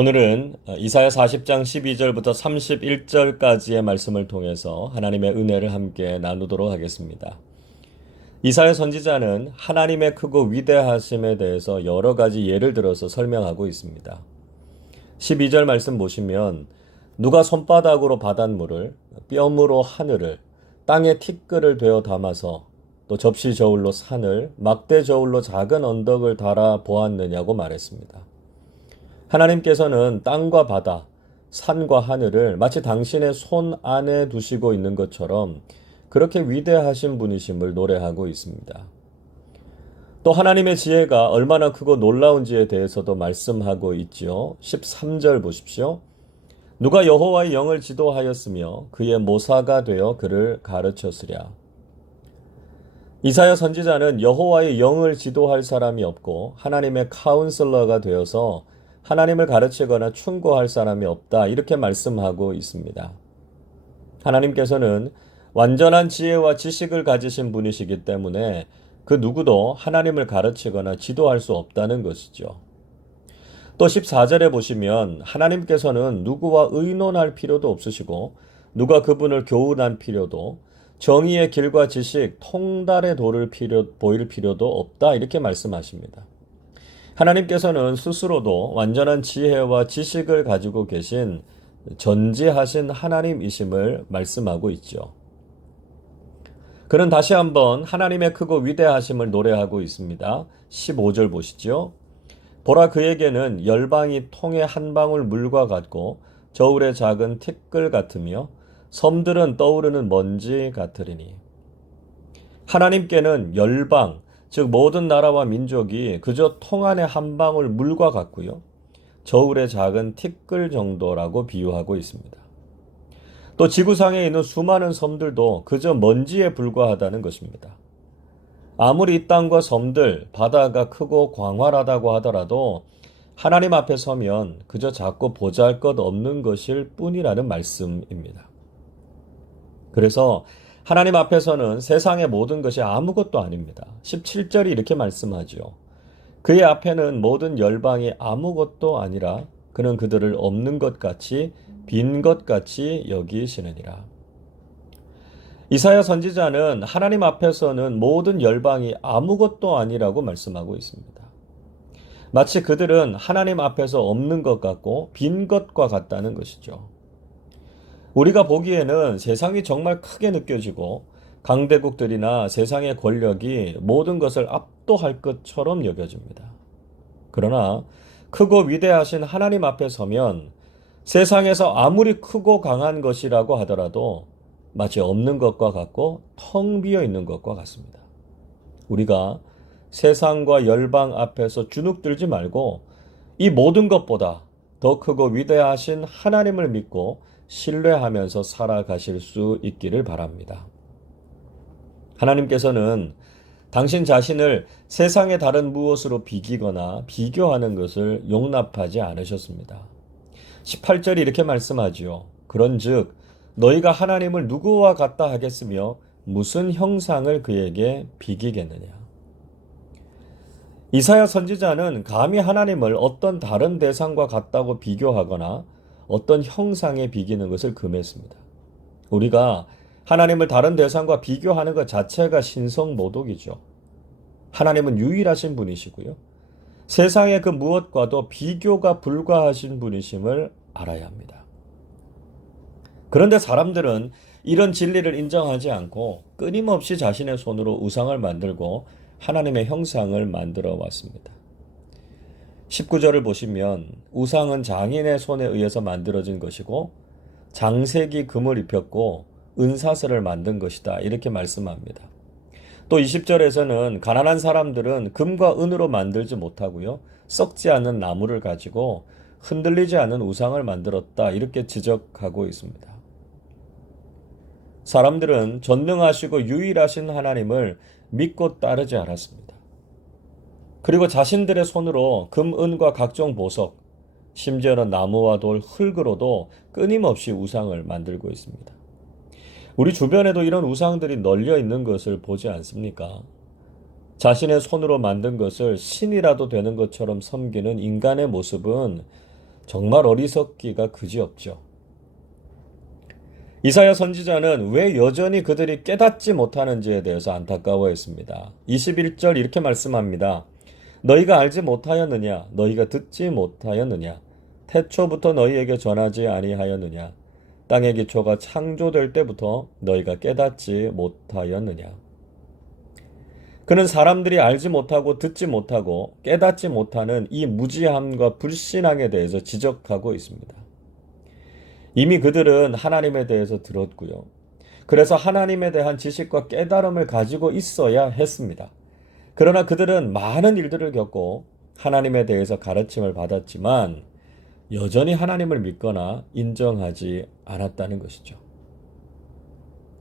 오늘은 이사야 40장 12절부터 31절까지의 말씀을 통해서 하나님의 은혜를 함께 나누도록 하겠습니다. 이사야 선지자는 하나님의 크고 위대하심에 대해서 여러 가지 예를 들어서 설명하고 있습니다. 12절 말씀 보시면 누가 손바닥으로 바닷물을 뼘으로 하늘을 땅에 티끌을 되어 담아서 또 접시 저울로 산을 막대 저울로 작은 언덕을 달아 보았느냐고 말했습니다. 하나님께서는 땅과 바다, 산과 하늘을 마치 당신의 손 안에 두시고 있는 것처럼 그렇게 위대하신 분이심을 노래하고 있습니다. 또 하나님의 지혜가 얼마나 크고 놀라운지에 대해서도 말씀하고 있지요. 13절 보십시오. 누가 여호와의 영을 지도하였으며 그의 모사가 되어 그를 가르쳤으랴. 이사야 선지자는 여호와의 영을 지도할 사람이 없고 하나님의 카운슬러가 되어서 하나님을 가르치거나 충고할 사람이 없다. 이렇게 말씀하고 있습니다. 하나님께서는 완전한 지혜와 지식을 가지신 분이시기 때문에 그 누구도 하나님을 가르치거나 지도할 수 없다는 것이죠. 또 14절에 보시면 하나님께서는 누구와 의논할 필요도 없으시고 누가 그분을 교훈할 필요도 정의의 길과 지식, 통달의 도를 보일 필요도 없다. 이렇게 말씀하십니다. 하나님께서는 스스로도 완전한 지혜와 지식을 가지고 계신 전지하신 하나님이심을 말씀하고 있죠. 그는 다시 한번 하나님의 크고 위대하심을 노래하고 있습니다. 15절 보시죠. 보라 그에게는 열방이 통의 한 방울 물과 같고 저울의 작은 티끌 같으며 섬들은 떠오르는 먼지 같으리니. 하나님께는 열방, 즉 모든 나라와 민족이 그저 통 안의 한 방울 물과 같고요. 저울의 작은 티끌 정도라고 비유하고 있습니다. 또 지구상에 있는 수많은 섬들도 그저 먼지에 불과하다는 것입니다. 아무리 이 땅과 섬들, 바다가 크고 광활하다고 하더라도 하나님 앞에 서면 그저 작고 보잘것없는 것일 뿐이라는 말씀입니다. 그래서 하나님 앞에서는 세상의 모든 것이 아무것도 아닙니다. 17절이 이렇게 말씀하죠. 그의 앞에는 모든 열방이 아무것도 아니라 그는 그들을 없는 것 같이 빈 것 같이 여기시느니라. 이사야 선지자는 하나님 앞에서는 모든 열방이 아무것도 아니라고 말씀하고 있습니다. 마치 그들은 하나님 앞에서 없는 것 같고 빈 것과 같다는 것이죠. 우리가 보기에는 세상이 정말 크게 느껴지고 강대국들이나 세상의 권력이 모든 것을 압도할 것처럼 여겨집니다. 그러나 크고 위대하신 하나님 앞에 서면 세상에서 아무리 크고 강한 것이라고 하더라도 마치 없는 것과 같고 텅 비어 있는 것과 같습니다. 우리가 세상과 열방 앞에서 주눅들지 말고 이 모든 것보다 더 크고 위대하신 하나님을 믿고 신뢰하면서 살아가실 수 있기를 바랍니다. 하나님께서는 당신 자신을 세상의 다른 무엇으로 비기거나 비교하는 것을 용납하지 않으셨습니다. 18절이 이렇게 말씀하지요. 그런즉 너희가 하나님을 누구와 같다 하겠으며 무슨 형상을 그에게 비기겠느냐. 이사야 선지자는 감히 하나님을 어떤 다른 대상과 같다고 비교하거나 어떤 형상에 비기는 것을 금했습니다. 우리가 하나님을 다른 대상과 비교하는 것 자체가 신성모독이죠. 하나님은 유일하신 분이시고요. 세상의 그 무엇과도 비교가 불가하신 분이심을 알아야 합니다. 그런데 사람들은 이런 진리를 인정하지 않고 끊임없이 자신의 손으로 우상을 만들고 하나님의 형상을 만들어 왔습니다. 19절을 보시면 우상은 장인의 손에 의해서 만들어진 것이고 장색이 금을 입혔고 은사슬을 만든 것이다. 이렇게 말씀합니다. 또 20절에서는 가난한 사람들은 금과 은으로 만들지 못하고요. 썩지 않는 나무를 가지고 흔들리지 않는 우상을 만들었다. 이렇게 지적하고 있습니다. 사람들은 전능하시고 유일하신 하나님을 믿고 따르지 않았습니다. 그리고 자신들의 손으로 금, 은과 각종 보석, 심지어는 나무와 돌, 흙으로도 끊임없이 우상을 만들고 있습니다. 우리 주변에도 이런 우상들이 널려 있는 것을 보지 않습니까? 자신의 손으로 만든 것을 신이라도 되는 것처럼 섬기는 인간의 모습은 정말 어리석기가 그지없죠. 이사야 선지자는 왜 여전히 그들이 깨닫지 못하는지에 대해서 안타까워했습니다. 21절 이렇게 말씀합니다. 너희가 알지 못하였느냐? 너희가 듣지 못하였느냐? 태초부터 너희에게 전하지 아니하였느냐? 땅의 기초가 창조될 때부터 너희가 깨닫지 못하였느냐? 그는 사람들이 알지 못하고 듣지 못하고 깨닫지 못하는 이 무지함과 불신앙에 대해서 지적하고 있습니다. 이미 그들은 하나님에 대해서 들었고요. 그래서 하나님에 대한 지식과 깨달음을 가지고 있어야 했습니다. 그러나 그들은 많은 일들을 겪고 하나님에 대해서 가르침을 받았지만 여전히 하나님을 믿거나 인정하지 않았다는 것이죠.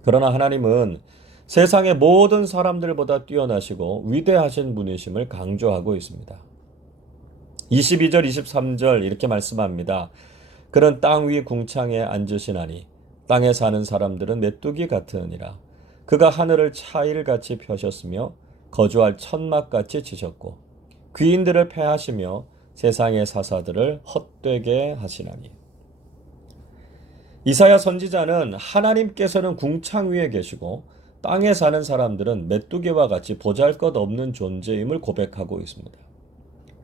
그러나 하나님은 세상의 모든 사람들보다 뛰어나시고 위대하신 분이심을 강조하고 있습니다. 22절, 23절 이렇게 말씀합니다. 그는 땅 위 궁창에 앉으시나니 땅에 사는 사람들은 메뚜기 같으니라. 그가 하늘을 차일같이 펴셨으며 거주할 천막같이 치셨고 귀인들을 패하시며 세상의 사사들을 헛되게 하시나니. 이사야 선지자는 하나님께서는 궁창 위에 계시고 땅에 사는 사람들은 메뚜기와 같이 보잘것없는 존재임을 고백하고 있습니다.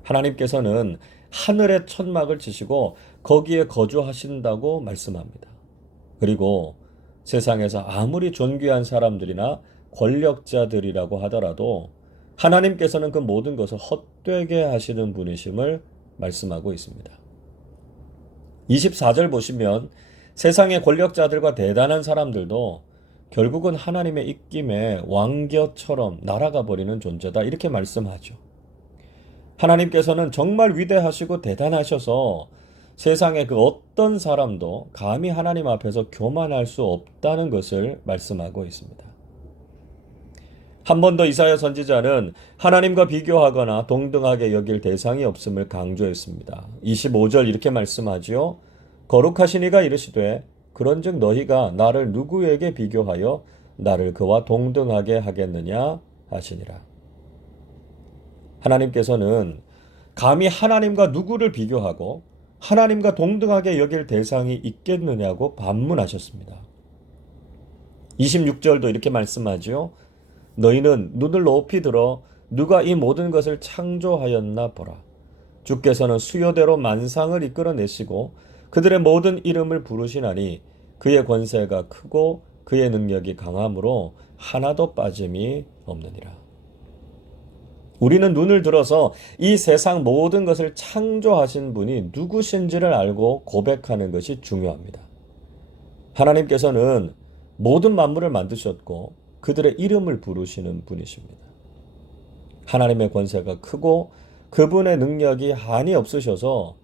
하나님께서는 하늘에 천막을 치시고 거기에 거주하신다고 말씀합니다. 그리고 세상에서 아무리 존귀한 사람들이나 권력자들이라고 하더라도 하나님께서는 그 모든 것을 헛되게 하시는 분이심을 말씀하고 있습니다. 24절 보시면 세상의 권력자들과 대단한 사람들도 결국은 하나님의 입김에 왕겨처럼 날아가 버리는 존재다 이렇게 말씀하죠. 하나님께서는 정말 위대하시고 대단하셔서 세상의 그 어떤 사람도 감히 하나님 앞에서 교만할 수 없다는 것을 말씀하고 있습니다. 한 번 더 이사야 선지자는 하나님과 비교하거나 동등하게 여길 대상이 없음을 강조했습니다. 25절 이렇게 말씀하지요. 거룩하신 이가 이르시되 그런즉 너희가 나를 누구에게 비교하여 나를 그와 동등하게 하겠느냐 하시니라. 하나님께서는 감히 하나님과 누구를 비교하고 하나님과 동등하게 여길 대상이 있겠느냐고 반문하셨습니다. 26절도 이렇게 말씀하지요. 너희는 눈을 높이 들어 누가 이 모든 것을 창조하였나 보라. 주께서는 수요대로 만상을 이끌어내시고 그들의 모든 이름을 부르시나니 그의 권세가 크고 그의 능력이 강함으로 하나도 빠짐이 없느니라. 우리는 눈을 들어서 이 세상 모든 것을 창조하신 분이 누구신지를 알고 고백하는 것이 중요합니다. 하나님께서는 모든 만물을 만드셨고 그들의 이름을 부르시는 분이십니다. 하나님의 권세가 크고 그분의 능력이 한이 없으셔서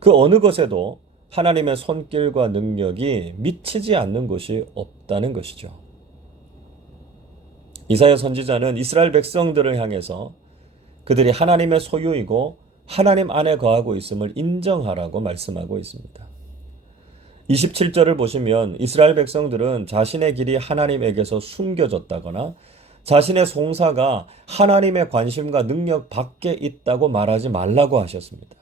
그 어느 것에도 하나님의 손길과 능력이 미치지 않는 것이 없다는 것이죠. 이사야 선지자는 이스라엘 백성들을 향해서 그들이 하나님의 소유이고 하나님 안에 거하고 있음을 인정하라고 말씀하고 있습니다. 27절을 보시면 이스라엘 백성들은 자신의 길이 하나님에게서 숨겨졌다거나 자신의 송사가 하나님의 관심과 능력 밖에 있다고 말하지 말라고 하셨습니다.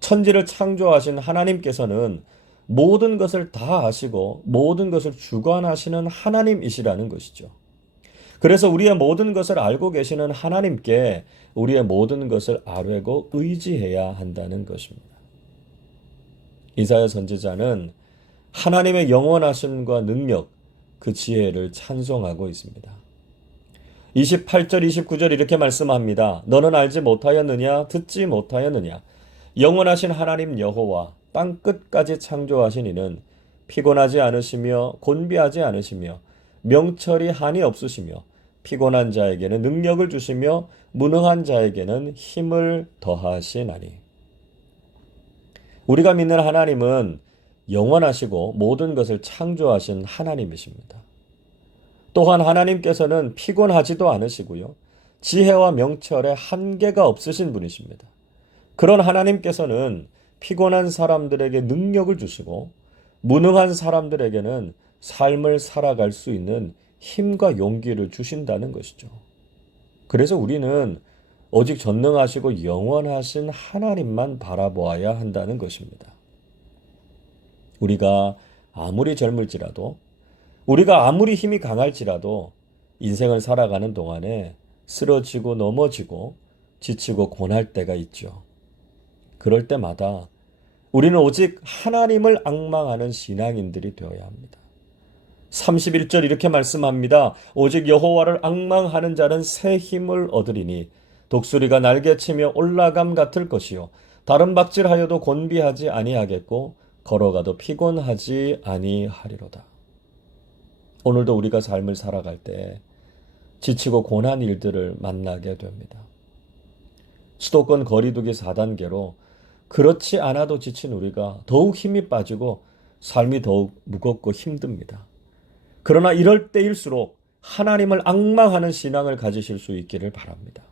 천지를 창조하신 하나님께서는 모든 것을 다 아시고 모든 것을 주관하시는 하나님이시라는 것이죠. 그래서 우리의 모든 것을 알고 계시는 하나님께 우리의 모든 것을 아뢰고 의지해야 한다는 것입니다. 이사야 선지자는 하나님의 영원하심과 능력, 그 지혜를 찬송하고 있습니다. 28절, 29절 이렇게 말씀합니다. 너는 알지 못하였느냐? 듣지 못하였느냐? 영원하신 하나님 여호와 땅 끝까지 창조하신 이는 피곤하지 않으시며 곤비하지 않으시며 명철이 한이 없으시며 피곤한 자에게는 능력을 주시며 무능한 자에게는 힘을 더하시나니. 우리가 믿는 하나님은 영원하시고 모든 것을 창조하신 하나님이십니다. 또한 하나님께서는 피곤하지도 않으시고요. 지혜와 명철에 한계가 없으신 분이십니다. 그런 하나님께서는 피곤한 사람들에게 능력을 주시고 무능한 사람들에게는 삶을 살아갈 수 있는 힘과 용기를 주신다는 것이죠. 그래서 우리는 오직 전능하시고 영원하신 하나님만 바라보아야 한다는 것입니다. 우리가 아무리 젊을지라도, 우리가 아무리 힘이 강할지라도 인생을 살아가는 동안에 쓰러지고 넘어지고 지치고 고날 때가 있죠. 그럴 때마다 우리는 오직 하나님을 앙망하는 신앙인들이 되어야 합니다. 31절 이렇게 말씀합니다. 오직 여호와를 앙망하는 자는 새 힘을 얻으리니 독수리가 날개치며 올라감 같을 것이요 다른 박질하여도 곤비하지 아니하겠고 걸어가도 피곤하지 아니하리로다. 오늘도 우리가 삶을 살아갈 때 지치고 고난 일들을 만나게 됩니다. 수도권 거리두기 4단계로 그렇지 않아도 지친 우리가 더욱 힘이 빠지고 삶이 더욱 무겁고 힘듭니다. 그러나 이럴 때일수록 하나님을 앙망하는 신앙을 가지실 수 있기를 바랍니다.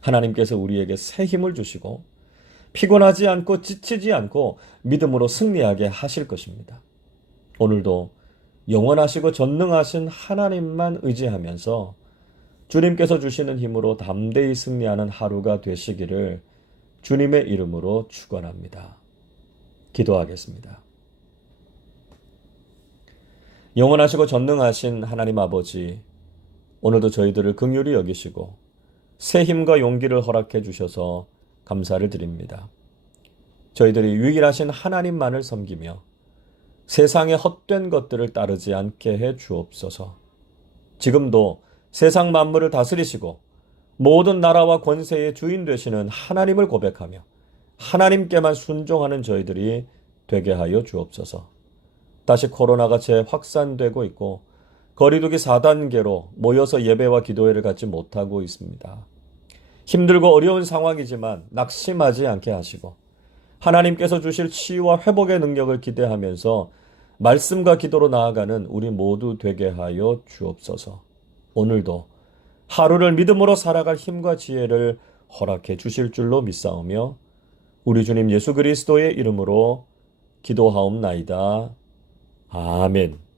하나님께서 우리에게 새 힘을 주시고 피곤하지 않고 지치지 않고 믿음으로 승리하게 하실 것입니다. 오늘도 영원하시고 전능하신 하나님만 의지하면서 주님께서 주시는 힘으로 담대히 승리하는 하루가 되시기를 주님의 이름으로 축원합니다. 기도하겠습니다. 영원하시고 전능하신 하나님 아버지, 오늘도 저희들을 긍휼히 여기시고 새 힘과 용기를 허락해 주셔서 감사를 드립니다. 저희들이 유일하신 하나님만을 섬기며 세상의 헛된 것들을 따르지 않게 해 주옵소서. 지금도 세상 만물을 다스리시고 모든 나라와 권세의 주인 되시는 하나님을 고백하며 하나님께만 순종하는 저희들이 되게 하여 주옵소서. 다시 코로나가 재확산되고 있고 거리두기 4단계로 모여서 예배와 기도회를 갖지 못하고 있습니다. 힘들고 어려운 상황이지만 낙심하지 않게 하시고 하나님께서 주실 치유와 회복의 능력을 기대하면서 말씀과 기도로 나아가는 우리 모두 되게 하여 주옵소서. 오늘도 하루를 믿음으로 살아갈 힘과 지혜를 허락해 주실 줄로 믿사오며 우리 주님 예수 그리스도의 이름으로 기도하옵나이다. 아멘.